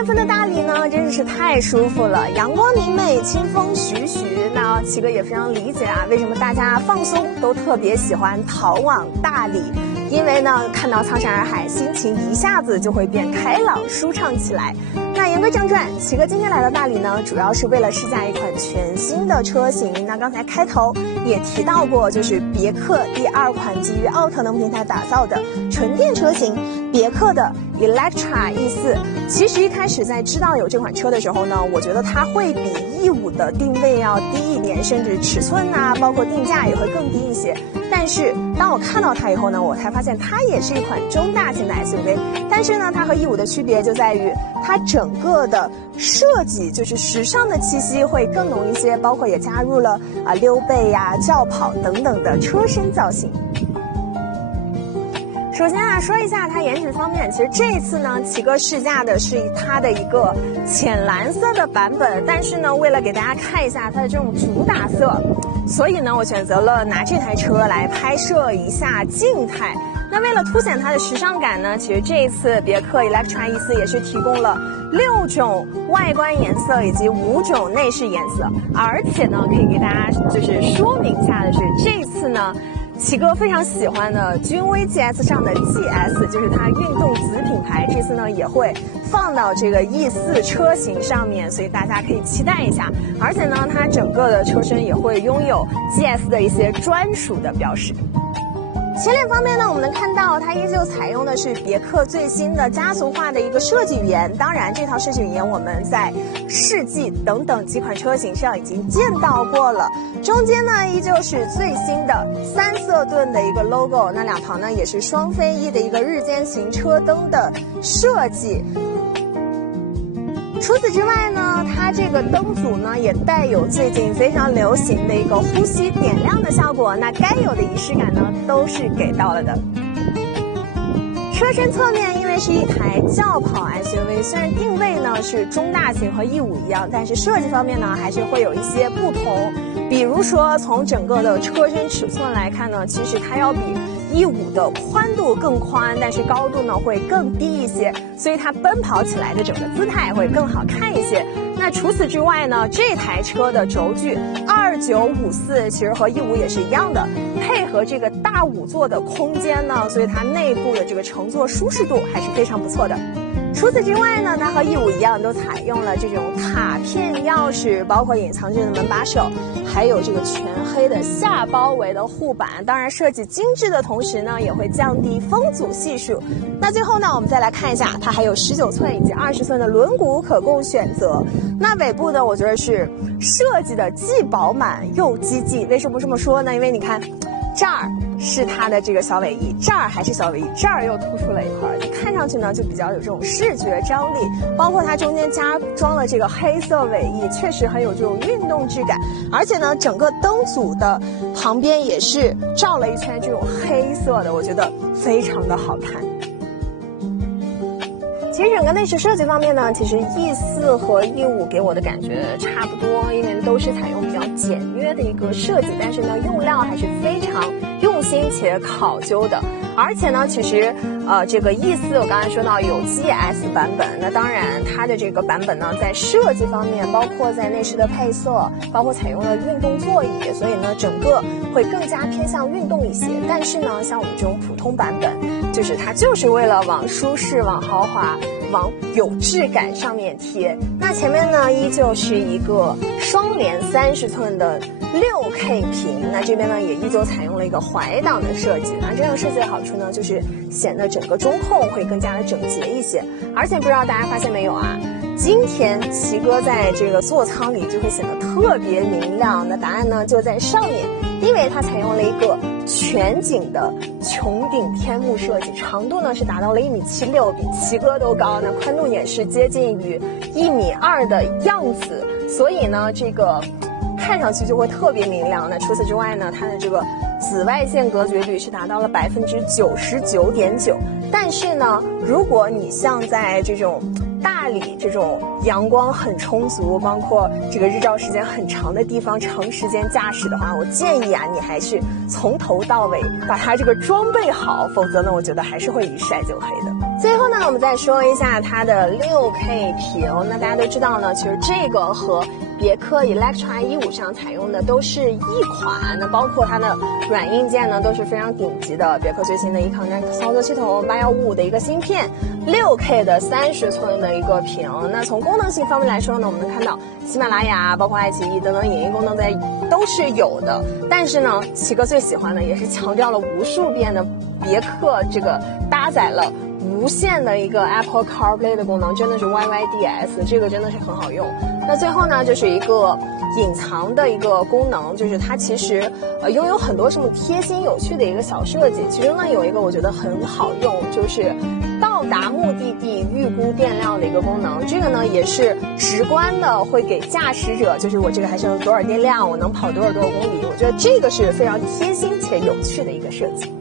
月份的大理呢，真的是太舒服了，阳光明媚，清风徐徐。那齐哥也非常理解啊，为什么大家放松都特别喜欢逃往大理，因为呢，看到苍山洱海，心情一下子就会变开朗舒畅起来。那言归正传，齐哥今天来到大理呢，主要是为了试驾一款全新的车型。那刚才开头也提到过，就是别克第2款基于奥特能平台打造的纯电车型，别克的 Electra E4。其实一开始在知道有这款车的时候呢，我觉得它会比E5的定位要低一点，甚至尺寸啊，包括定价也会更低一些。但是当我看到它以后呢，我才发现它也是一款中大型的 SUV。但是呢，它和E5的区别就在于它整个的设计就是时尚的气息会更浓一些，包括也加入了溜背呀、轿跑等等的车身造型。首先说一下它颜值方面，其实这一次呢，齐哥试驾的是它的一个浅蓝色的版本，但是呢，为了给大家看一下它的这种主打色，所以呢，我选择了拿这台车来拍摄一下静态。那为了凸显它的时尚感呢，其实这一次别克 Electra E4 也是提供了6种外观颜色以及5种内饰颜色，而且呢，可以给大家就是说明一下的是，这一次呢，齐哥非常喜欢的君威 GS 上的 GS， 就是它运动子品牌，这次呢也会放到这个 E4 车型上面，所以大家可以期待一下。而且呢，它整个的车身也会拥有 GS 的一些专属的标识。前脸方面呢，我们能看到它依旧采用的是别克最新的家族化的一个设计语言。当然，这套设计语言我们在世纪等等几款车型上已经见到过了。中间呢，依旧是最新的3色盾的一个 logo， 那两旁呢也是双飞翼的一个日间行车灯的设计。除此之外呢，它这个灯组呢也带有最近非常流行的一个呼吸点亮的效果，那该有的仪式感呢都是给到了的。车身侧面因为是一台轿跑 SUV， 虽然定位呢是中大型和E5一样，但是设计方面呢还是会有一些不同。比如说从整个的车身尺寸来看呢，其实它要比E5的宽度更宽，但是高度呢会更低一些，所以它奔跑起来的整个姿态会更好看一些。那除此之外呢，这台车的轴距2954，其实和E5也是一样的，配合这个大5座的空间呢，所以它内部的这个乘坐舒适度还是非常不错的。除此之外呢，它和E5一样，都采用了这种卡片钥匙，包括隐藏式的门把手，还有这个全黑的下包围的护板。当然，设计精致的同时呢，也会降低风阻系数。那最后呢，我们再来看一下，它还有19寸以及20寸的轮毂可供选择。那尾部呢，我觉得是设计的既饱满又激进。为什么这么说呢？因为你看，这儿是它的这个小尾翼，这儿还是小尾翼，这儿又突出了一块，就看上去呢就比较有这种视觉张力。包括它中间加装了这个黑色尾翼，确实很有这种运动质感。而且呢，整个灯组的旁边也是罩了一圈这种黑色的，我觉得非常的好看。其实整个内饰设计方面呢，其实 E4 和 E5 给我的感觉差不多，因为都是采用比较简约的一个设计，但是呢，用料还是非常用心且考究的。而且呢，其实这个 E4 我刚才说到有 GS 版本，那当然它的这个版本呢，在设计方面，包括在内饰的配色，包括采用了运动座椅，所以呢，整个会更加偏向运动一些。但是呢，像我们这种普通版本，就是它就是为了往舒适、往豪华、往有质感上面贴。那前面呢，依旧是一个双联30寸的6K 屏，那这边呢也依旧采用了一个怀档的设计。那这样设计的好处呢，就是显得整个中控会更加的整洁一些。而且不知道大家发现没有啊，今天齐哥在这个座舱里就会显得特别明亮。那答案呢就在上面，因为它采用了一个全景的穹顶天幕设计，长度呢是达到了1.76米，比齐哥都高，那宽度也是接近于1.2米的样子，所以呢这个看上去就会特别明亮。那除此之外呢，它的这个紫外线隔绝率是达到了99.9%。但是呢，如果你像在这种大理这种阳光很充足，包括这个日照时间很长的地方，长时间驾驶的话，我建议啊，你还是从头到尾把它这个装备好，否则呢，我觉得还是会一晒就黑的。最后呢，我们再说一下它的6K 屏。那大家都知道呢，其实这个和别克 Electra 1.5上采用的都是一款。那包括它的软硬件呢，都是非常顶级的。别克最新的eConnect操作系统，815的一个芯片，6K 的30寸的一个屏。那从功能性方面来说呢，我们能看到喜马拉雅、包括爱奇艺等等影音功能在都是有的。但是呢，奇哥最喜欢的也是强调了无数遍的，别克这个搭载了无线的一个 Apple CarPlay 的功能，真的是 YYDS， 这个真的是很好用。那最后呢，就是一个隐藏的一个功能，就是它其实拥有很多什么贴心有趣的一个小设计。其中呢有一个我觉得很好用，就是到达目的地预估电量的一个功能。这个呢也是直观的会给驾驶者，就是我这个还剩多少电量，我能跑多少公里。我觉得这个是非常贴心且有趣的一个设计。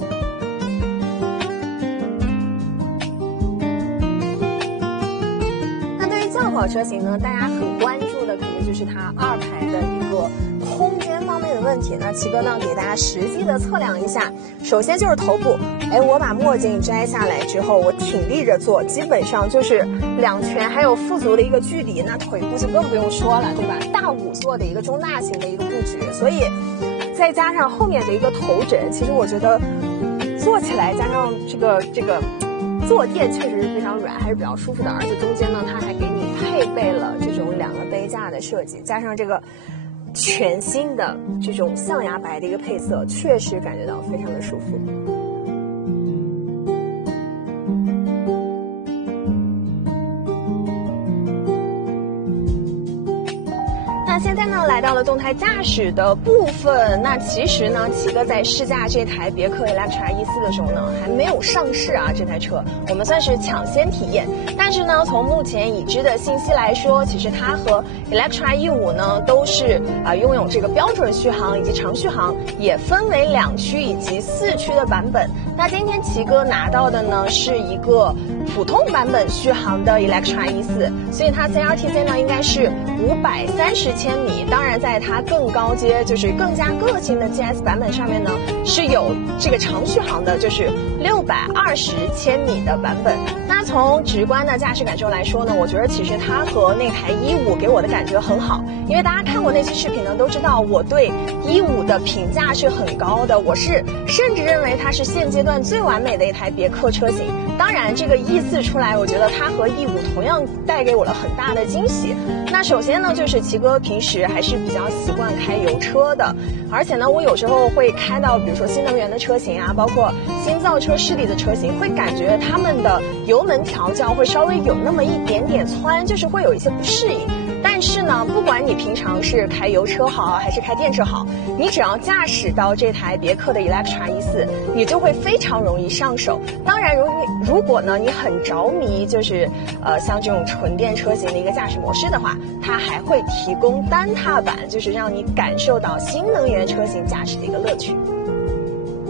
轿跑车型呢，大家很关注的肯定就是它2排的一个空间方面的问题。那奇哥呢给大家实际的测量一下，首先就是头部，我把墨镜摘下来之后，我挺立着坐，基本上就是2拳还有腹足的一个距离，那腿部就更不用说了，对吧？大5座的一个中大型的一个布局，所以再加上后面的一个头枕，其实我觉得坐起来加上这个坐垫确实是非常软，还是比较舒服的。而且中间呢，它还给你配备了这种2个杯架的设计，加上这个全新的这种象牙白的一个配色，确实感觉到非常的舒服。现在呢，来到了动态驾驶的部分。那其实呢，奇哥在试驾这台别克 Electra 1.4的时候呢，还没有上市啊。这台车我们算是抢先体验。但是呢，从目前已知的信息来说，其实它和 Electra 1.5呢都是拥有这个标准续航以及长续航，也分为2驱以及4驱的版本。那今天奇哥拿到的呢是一个普通版本续航的 Electra 1.4，所以它 CLTC 呢应该是530千米。当然，在它更高阶，就是更加个性的 GS 版本上面呢，是有这个长续航的，就是620千米的版本。那从直观的驾驶感受来说呢，我觉得其实它和那台1.5给我的感觉很好，因为大家看过那期视频呢，都知道我对1.5的评价是很高的，我是甚至认为它是现阶段最完美的一台别克车型。当然，这个1.4出来，我觉得它和1.5同样带给我了很大的惊喜。那首先呢，就是奇哥平时还是比较习惯开油车的，而且呢，我有时候会开到比如说新能源的车型啊，包括新造车势力的车型，会感觉他们的油门调教会稍微有那么一点点窜，就是会有一些不适应。但是呢，不管你平常是开油车好还是开电车好，你只要驾驶到这台别克的 Electra 1.4，你就会非常容易上手。当然，如果呢你很着迷，就是像这种纯电车型的一个驾驶模式的话，它还会提供单踏板，就是让你感受到新能源车型驾驶的一个乐趣。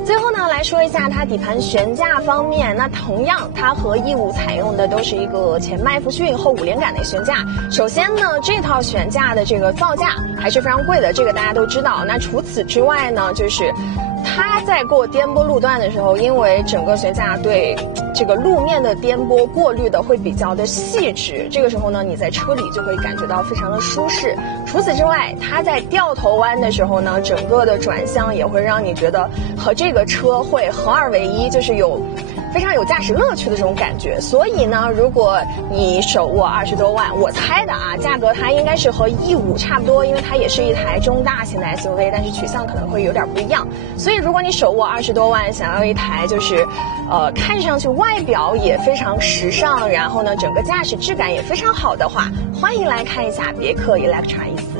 最后呢，来说一下它底盘悬架方面。那同样，它和1.5采用的都是一个前麦弗逊后5连杆的悬架。首先呢，这套悬架的这个造价还是非常贵的，这个大家都知道。那除此之外呢，就是它在过颠簸路段的时候，因为整个悬架对这个路面的颠簸过滤的会比较的细致，这个时候呢，你在车里就会感觉到非常的舒适。除此之外，它在掉头弯的时候呢，整个的转向也会让你觉得和这个车会合二为一，就是有非常有驾驶乐趣的这种感觉。所以呢，如果你手握20多万，我猜的啊，价格它应该是和1.5差不多，因为它也是一台中大型的 SUV， 但是取向可能会有点不一样。所以如果你手握20多万，想要一台就是看上去外表也非常时尚，然后呢整个驾驶质感也非常好的话，欢迎来看一下别克 Electra 1.4。